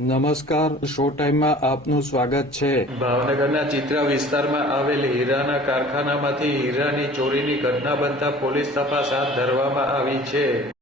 નમસ્કાર, શો ટાઈમમાં આપનું સ્વાગત છે. ભાવનગરના ચિત્રા વિસ્તારમાં આવેલ હીરાના કારખાનામાંથી હીરાની ચોરીની ઘટના બનતા પોલીસ તપાસ હાથ ધરવામાં આવી છે.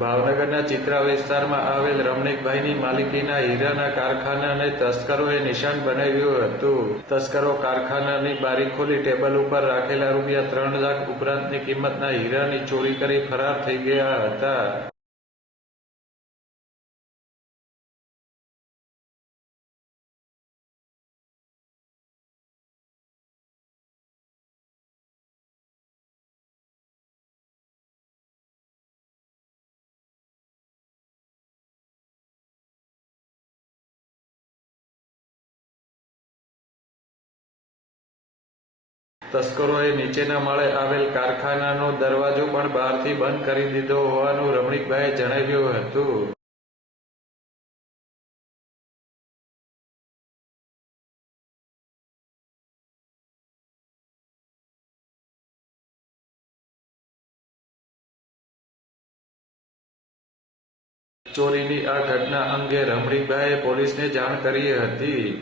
ભાવનગરના ચિત્રા વિસ્તારમાં આવેલ રમણીકભાઈની માલિકીના હીરાના કારખાનાને તસ્કરોએ નિશાન બનાવ્યું હતું. તસ્કરો કારખાનાની બારી ખોલી ટેબલ ઉપર રાખેલા રૂપિયા ત્રણ લાખ ઉપરાંતની કિંમતના હીરાની ચોરી કરી ફરાર થઈ ગયા હતા. તસ્કરોએ નીચેના માળે આવેલ કારખાનાનો દરવાજો પણ બહારથી બંધ કરી દીધો હોવાનું રમણીકભાઈએ જણાવ્યું હતું. ચોરીની આ ઘટના અંગે રમણીકભાઈએ પોલીસને જાણ કરી હતી.